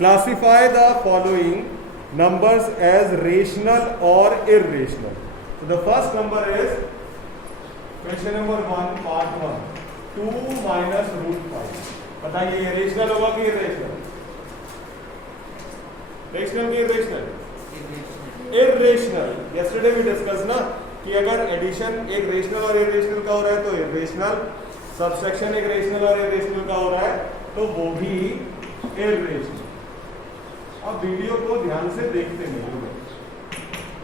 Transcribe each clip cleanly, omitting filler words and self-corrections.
Classify the following numbers as rational or irrational. So the first number is question number 1 part 1 2 minus root 5. बताइए ये rational होगा कि irrational? Rational कि irrational? Irrational. Yesterday we discuss ना कि अगर addition एक रेशनल और इरेशनल का हो रहा है तो इरेशनल, सबट्रैक्शन एक रेशनल और इरेशनल का हो रहा है तो वो भी इरेशनल. अब वीडियो को ध्यान से देखते नहीं हो,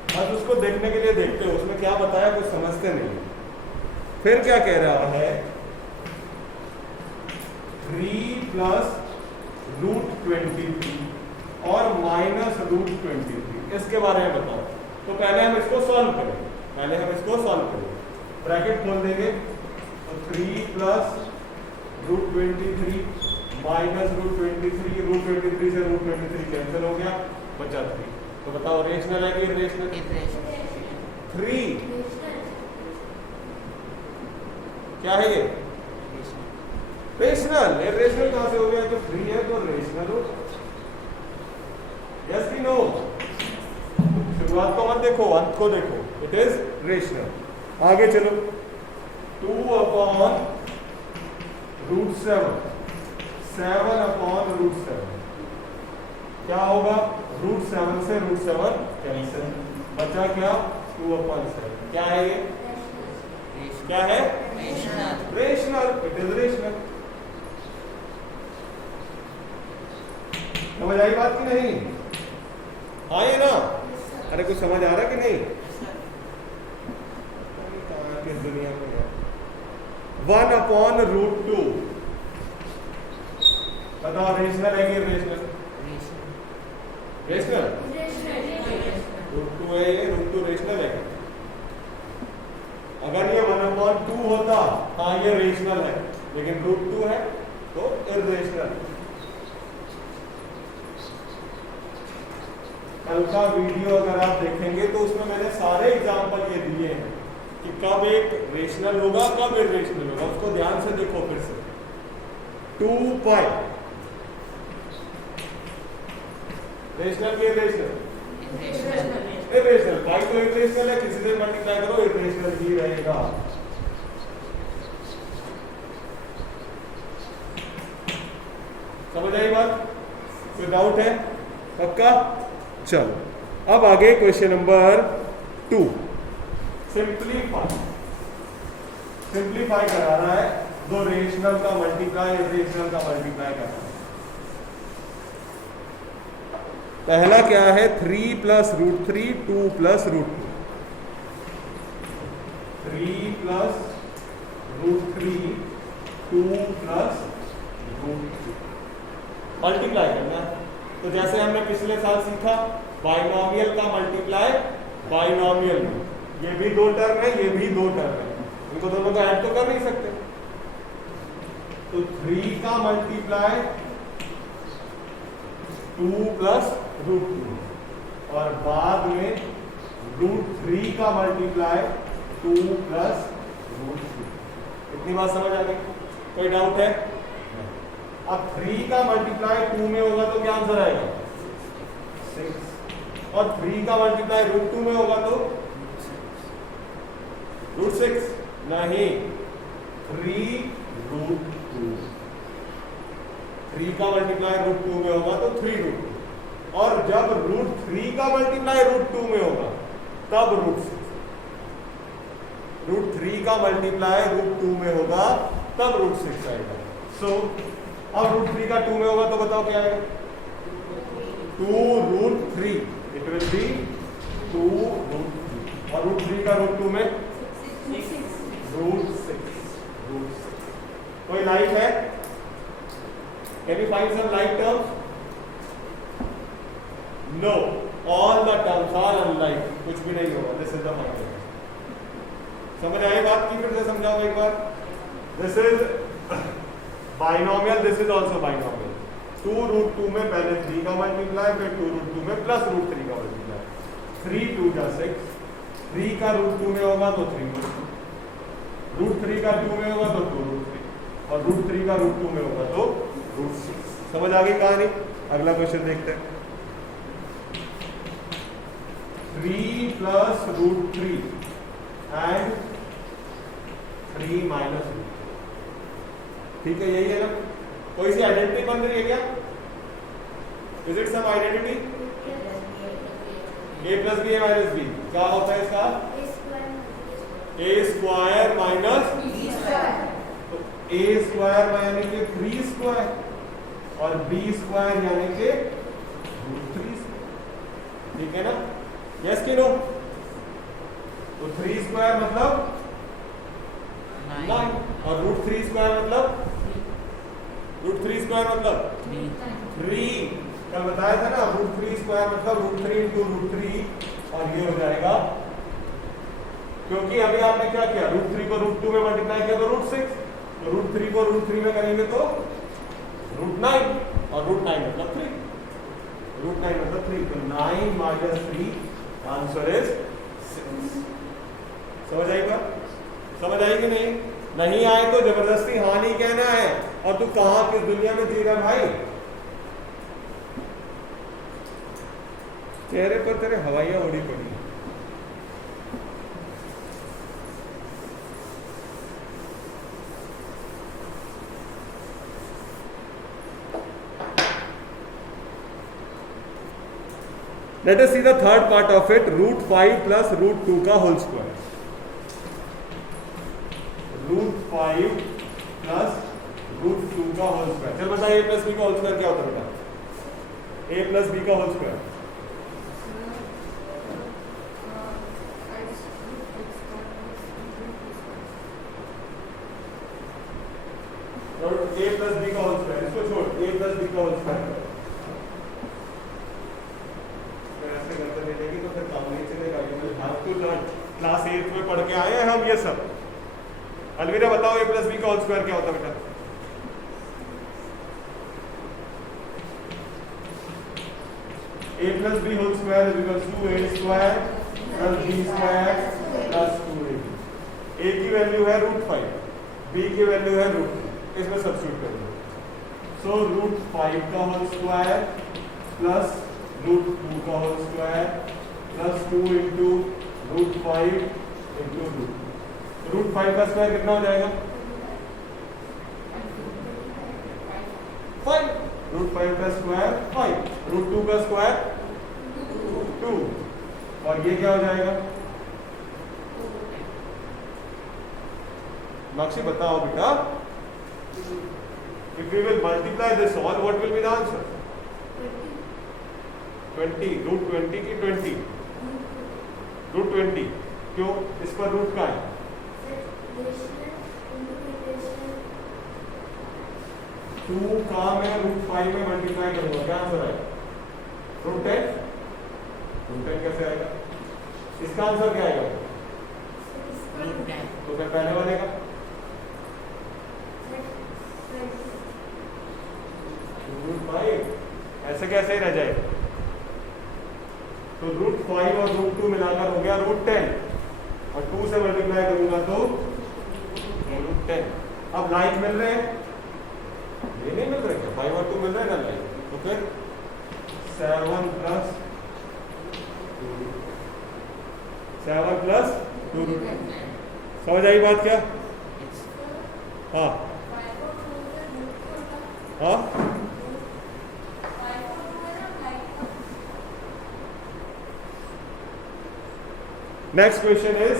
बस उसको देखने के लिए देखते हो, उसमें क्या बताया कुछ समझते नहीं. फिर क्या कह रहा है 3 प्लस रूट 23 और माइनस रूट 23, इसके बारे में बताओ. तो पहले हम इसको सॉल्व करेंगे. ब्रैकेट खोल देंगे तो 3 plus root 23 minus root 23, root 23 से रूट 23 कैंसिल हो गया, बचा 3. तो बताओ रेशनल है कि इरेशनल? 3 क्या है ये? रेशनल. इरेशनल कहां से हो गया? तो 3 है तो रेशनल हो. यस कि नो? शुरुआत को मत देखो, अंत को देखो. It is rational. आगे चलो. 2 अपॉन रूट 7 अपॉन रूट 7 क्या होगा? रूट 7 से रूट 7 कैंसिल, बचा क्या? 2 अपॉन 7. क्या है ये? क्या है? रेशनल. It is rational. समझ आई बात कि नहीं? आई ना? अरे कुछ समझ आ रहा कि नहीं? किस दुनिया में 1 अपॉन रूट 2 बताओ रेशनल है कि रेशनल? रेशनल. रूट 2 है ये. रूट 2 रेशनल है. अगर ये 1/2 होता हाँ ये रेशनल है, लेकिन रूट 2 है तो इरेशनल. कल का वीडियो अगर आप देखेंगे तो उसमें मैंने सारे एग्जाम्पल ये दिए हैं कि कब एक रेशनल होगा कब इरेशनल होगा. उसको ध्यान से देखो फिर से. 2 पाई रेशनल की इरेशनल? इरेशनल. पाई तो इरेशनल है, किसी से मल्टीप्लाई करो इरेशनल ही रहेगा. समझ आई बात? कोई डाउट है? पक्का? चलो अब आगे क्वेश्चन नंबर 2. सिंप्लीफाई करा रहा है. दो रेशनल का मल्टीप्लाई इरेशनल का मल्टीप्लाई कर रहा है. पहला क्या है? 3 plus root 3 2 plus root 2. 3 plus root 3 2 plus root 2 multiply करना. तो जैसे हमने पिछले साल सीखा बाइनोमियल का मल्टीप्लाई बाइनोमियल में. ये भी 2 टर्म है, ये भी 2 टर्म है, इनको दोनों को ऐड तो कर नहीं सकते. तो 3 का मल्टीप्लाई 2 प्लस रूट 2 और बाद में रूट 3 का मल्टीप्लाई 2 प्लस रूट 3. इतनी बात समझ आ गई? कोई डाउट है? अब 3 का मल्टीप्लाई 2 में होगा तो क्या आंसर आएगा? 6. और 3 का मल्टीप्लाई रूट 2 में होगा तो रूट 6 नहीं, 3 रूट 2. 3 का मल्टीप्लाई रूट 2 में होगा तो 3 रूट 2. और जब रूट 3 का मल्टीप्लाई रूट 2 में होगा तब रूट 6. रूट 3 का मल्टीप्लाई रूट 2 में होगा तब रूट 6 आएगा. सो अब रूट 3 का 2 में होगा तो बताओ क्या आएगा? 2 root 3. It will be 2 root 3. और रूट 3 का रूट 2 में रूट 6. कोई लाइक है? Can you find some like terms? No, all the terms are unlike. कुछ भी नहीं होगा. This is the point. समझ आई बात की? फिर से समझाओ एक बार. This is binomial, this is also binomial. 2 root 2 में पहले 3 का मल्टीप्लाई, फिर 2 रूट 2 में प्लस रूट 3 का मल्टीप्लाई. 3 2 जा 6. 3 का रूट 2 में होगा तो 3 रूट 2. रूट 3 का 2 में होगा तो 2 रूट 3. और रूट 3 का रूट 2 में होगा तो रूट 6. समझ आ गई कहानी? अगला क्वेश्चन देखते हैं। 3 plus root 3 and 3 minus root, ठीक है, यही है ना? कोई सी आइडेंटिटी बन रही है क्या? Is it some identity? a plus B A minus B क्या होता है इसका? a square minus B square. तो a स्क्वायर यानी कि 3 स्क्वायर और b स्क्वायर यानी कि रूट 3, ठीक है ना? यस कि नो? तो 3 स्क्वायर मतलब 9 और रूट 3 स्क्वायर मतलब रूट 3 स्क्वायर मतलब 3। कल बताया था ना, रूट 3 स्क्वायर मतलब रूट 3 इंटू रूट 3 और ये हो जाएगा, क्योंकि अभी आपने क्या किया, रूट 3 को रूट 2 में मल्टीप्लाई किया तो रूट 6, तो रूट 3 को रूट 3 में करेंगे तो रूट 9 और रूट 9 मतलब 3, रूट 9 मतलब 3, तो 9 माइनस 3 आंसर इज 6। समझ आई बात? समझ आई कि नहीं? नहीं आए तो जबरदस्ती हाँ नहीं कहना है। और तू कहां किस दुनिया में जी रहा भाई? चेहरे पर तेरे हवाइयां उड़ी पड़ी। Let us see the third part of it, root 5 plus root 2 का whole square. Root 5 plus root 2 का होल स्क्वायर। चल बताइए a प्लस बी का होल स्क्वायर क्या होता है बेटा? a प्लस बी का whole square a plus B का होल स्क्वायर, इसको छोड़, a प्लस बी का होल स्क्वायर ऐसे करते मिलेगी तो फिर काम नहीं चलेगा। क्लास 8 में पढ़ के आए हैं हम ये सब। अलविदा बताओ a प्लस बी का होल स्क्वायर क्या होता है बेटा? a plus B whole square is equal to a square plus b square plus 2ab। a की वैल्यू है रूट 5, b की वैल्यू है रूट 2, इसमें सब्स्टिट्यूट कर दो। सो रूट 5 का होल स्क्वायर प्लस रूट 2 का whole square plus 2 into root 5 into root 5 का स्क्वायर कितना हो जाएगा? 5। रूट 5 का स्क्वायर 5, रूट 2 का स्क्वायर 2, और ये क्या हो जाएगा? मार्क्सी बताओ बेटा, if we will multiply this all, what will be the answer? 20, root 20 की 20, रूट 20, क्यों? इस पर रूट का है, टू का मैं रूट 5 में मल्टीप्लाई करूंगा, क्या आंसर आएगा? रूट 10। रूट 10 कैसे आएगा? इसका आंसर क्या आएगा? तो फिर पहले वाले का रूट 5 ऐसे कैसे ही रह जाएगा? तो रूट 5 और रूट 2 मिलाकर हो गया रूट 10, और 2 से मल्टीप्लाई करूंगा तो रूट 10। अब लाइन मिल रहे हैं? ये नहीं मिल रहे क्या? 5 और 2 मिल रहे हैं ना लाइन, तो फिर 7 प्लस 2 रूट 10। समझ आई बात क्या? हाँ हाँ, next question is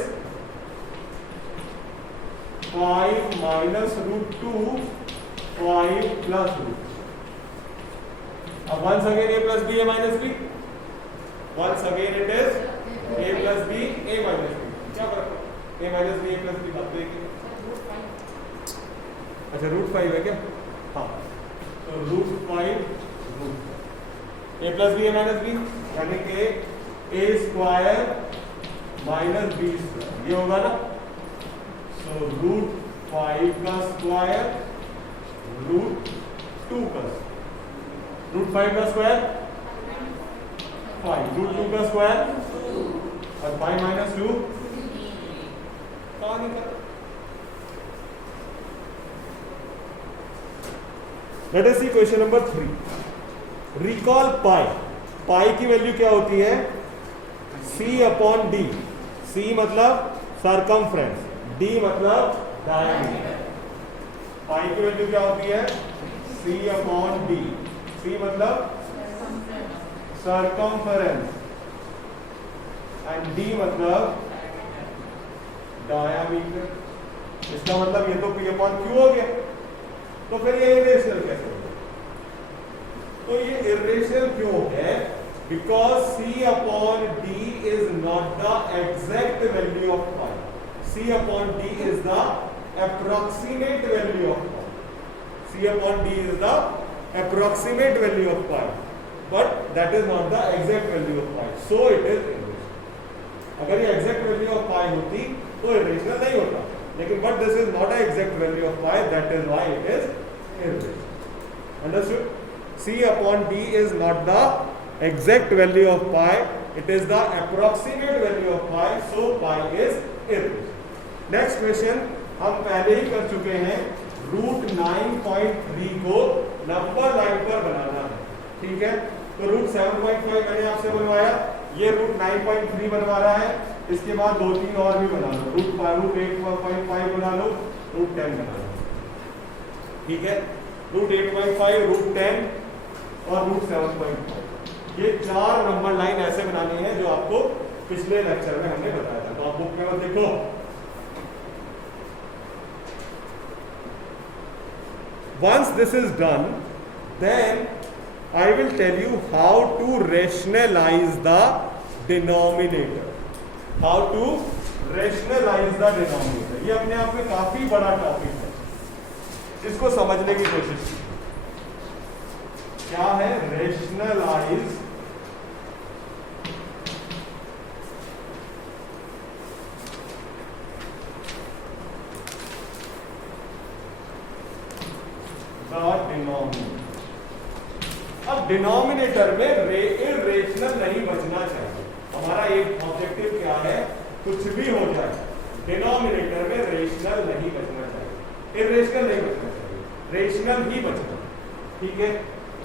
5 minus root 2, 5 plus root. अब once again a plus B A minus b, once again it is a plus B A minus B. क्या फर्क है? a minus b a plus b बात तो एक ही। अच्छा root 5 है क्या? हाँ, तो root 5 root a plus B A minus B यानी कि a square minus B square, ये होगा ना? सो रूट 5 का स्क्वायर रूट 2 का, रूट 5 का स्क्वायर 5, रूट 2 का स्क्वायर, और 5 माइनस 2 कहाँ निकला? लेट अस सी क्वेश्चन नंबर 3. रिकॉल पाई. पाई की वैल्यू क्या होती है? C upon D. C मतलब सरकमफ्रेंस, D मतलब डायमीटर. पाई की वैल्यू क्या होती है? C upon D. C मतलब सरकमफ्रेंस एंड D मतलब डायमीटर. इसका मतलब ये तो P अपॉन Q हो गया. तो फिर ये इरेशनल कैसे हो गया? तो ये इरेशनल क्यों हो गया? Because C upon D is not the exact value of pi. C upon D is the approximate value of pi. C upon D is the approximate value of pi, but that is not the exact value of pi. So it is irrational. अगर ये exact value of pi होती तो irrational नहीं होता, लेकिन but this is not a exact value of pi, that is why it is irrational. Understood? C upon D is not the exact value of pi, it is the approximate value of pi, so pi is irrational. Next question हम पहले ही कर चुके हैं. Root 9.3 को number line पर बनाना है. ठीक है, तो रूट 7.5 मैंने आपसे बनवाया, ये रूट 9.3 बनवा रहा है. इसके बाद 2-3 और भी बना लो. रूट 8.5 बना लो, रूट 10 बना लो. ठीक है, रूट 8.5, रूट 10 और रूट 7.5. ये 4 नंबर लाइन ऐसे बनानी है जो आपको पिछले लेक्चर में हमने बताया था. तो आप बुक में मत देखो. Once this is done, then I will tell you how to rationalize the denominator. How to rationalize the denominator. ये अपने आप में काफी बड़ा टॉपिक है, इसको समझने की कोशिश कीजिए. क्या है rationalize डिनोमिनेटर. अब डिनोमिनेटर में इरेशनल नहीं बचना चाहिए. हमारा एक ऑब्जेक्टिव क्या है? कुछ भी हो जाए डिनोमिनेटर में रेशनल नहीं बचना चाहिए. इरेशनल नहीं बचना चाहिए, रेशनल ही बचना. ठीक है,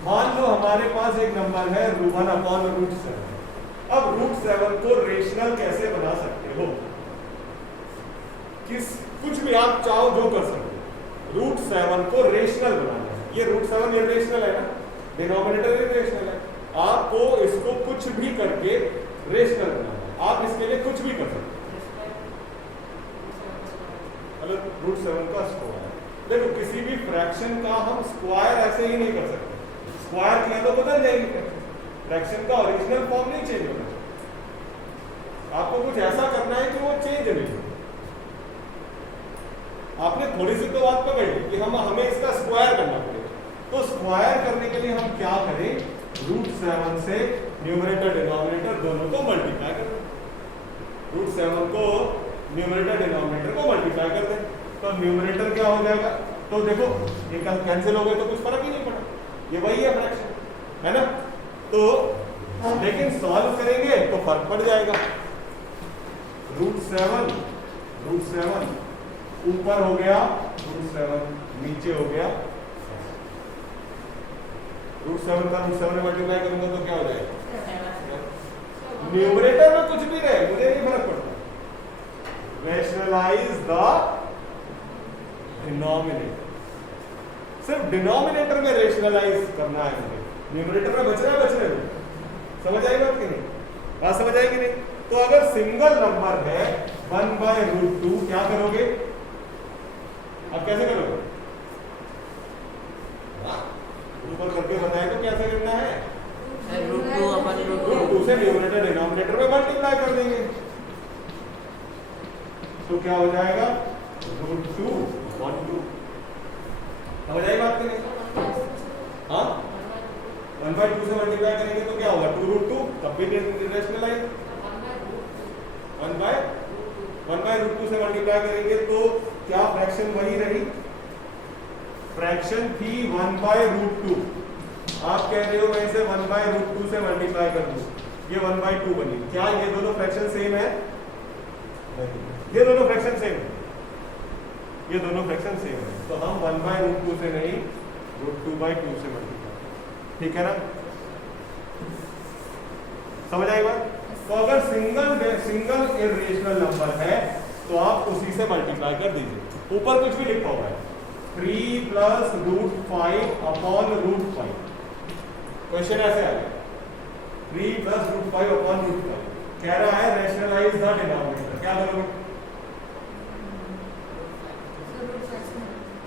मान लो हमारे पास एक नंबर है 1/√7. अब √7 को रेशनल कैसे बना सकते हो? कुछ भी आप चाहो जो कर सकते हो. √7 को रेशनल बनाना है. ये √7 इरेशनल है ना, डिनोमिनेटर इरेशनल है. आपको इसको कुछ भी करके रेशनल बनाना है. आप इसके लिए कुछ भी कर सकते हो. मतलब √7 का स्क्वायर. देखो, किसी भी फ्रैक्शन का हम स्क्वायर ऐसे ही नहीं कर सकते. स्क्वायर किया तो बदल जाएगी. फ्रैक्शन का ओरिजिनल फॉर्म नहीं चेंज होना. आपको कुछ ऐसा करना है कि वो चेंज नहीं हो. आपने थोड़ी सी तो बात पकड़ ली कि हमें इसका स्क्वायर करना पड़ेगा. तो स्क्वायर करने के लिए हम क्या करें? √7 से न्यूमरेटर डिनोमिनेटर दोनों को मल्टीप्लाई कर दें. √7 को न्यूमरेटर डिनोमिनेटर को मल्टीप्लाई कर दें. तो न्यूमरेटर क्या हो जाएगा? तो देखो, ये कैंसिल हो गए तो कुछ फर्क ही नहीं पड़ा. ये वही है फ्रैक्शन, है ना. तो लेकिन सॉल्व करेंगे तो फर्क पड़ जाएगा. √7 ऊपर हो गया, √7 नीचे हो गया. √7 का √7 में मल्टीप्लाई करूंगा तो क्या हो जाएगा? न्यूमरेटर में कुछ भी रहे, मुझे नहीं फर्क पड़ता. Rationalise the denominator. सिर्फ डिनोमिनेटर में रैशनलाइज करना है मुझे. न्यूमरेटर में बच रहे हो. समझ आई बात कि नहीं? बात समझ आएगी नहीं? तो अगर सिंगल नंबर है 1/√2, क्या करोगे? अब कैसे करोगे? ऊपर करके बताए तो कैसे करना है? √2 से न्यूमरेटर डिनोमिनेटर में मल्टीप्लाई कर देंगे. तो क्या हो जाएगा? √2/2. समझ आई बात नहीं? हाँ, 1/2 से मल्टीप्लाई करेंगे तो क्या होगा? 2√2. तब भी रेशनलाइज. 1/√2 से मल्टीप्लाई करेंगे तो क्या फ्रैक्शन वही रही? फ्रैक्शन थी 1/√2. आप कह रहे हो मैं इसे 1/√2 से मल्टीप्लाई कर दूं, ये 1/2 बनी. क्या ये दोनों फ्रैक्शन सेम है? ये दोनों फ्रैक्शन सेम है. ये दोनों फ्रैक्शन सेम है. तो हम 1/√2 से नहीं √2/2 से मल्टीप्लाई, ठीक है ना? समझ आई बात? तो अगर सिंगल इरेशनल नंबर है तो आप उसी से मल्टीप्लाई कर दीजिए। ऊपर कुछ भी लिखा हुआ है 3 + √5/√5। क्वेश्चन ऐसे आएगा 3 + √5/√5 कह रहा है रैशनलाइज द डिनोमिनेटर। क्या करोगे?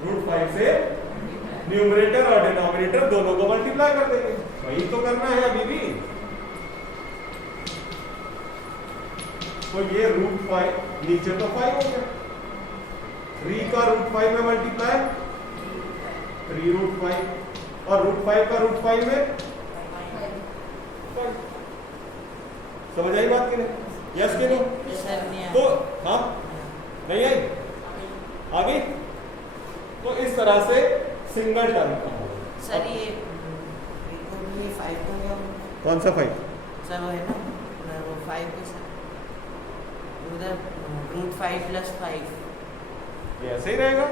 √5 से न्यूमरेटर और डिनोमिनेटर दोनों को मल्टीप्लाई कर देंगे। वही तो करना है अभी भी। तो ये √5 नीचे तो 5 हो गया, 3 का √5 में मल्टीप्लाई 3√5 और √5 का √5 में 5। समझ आई बात कि नहीं? यस कि नो? तो हाँ नहीं आई, आ गई? तो इस तरह से सिंगल टर्म का होगा। सर ये 5 तो क्या? कौन सा 5? सर वो है ना वो 5 के साथ उधर √5 + 5 ये ऐसे ही रहेगा।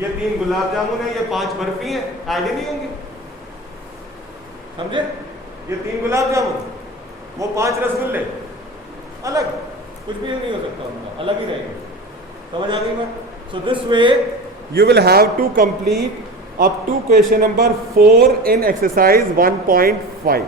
ये 3 गुलाब जामुन है, ये 5 बर्फी है, आगे नहीं होंगी, समझे? ये 3 गुलाब जामुन, वो 5 रसगुल्ले, अलग, कुछ भी नहीं हो सकता उनका, अलग ही रहेगा। समझ आ गई बात? So this way you will have to complete up to question number 4 in exercise 1.5.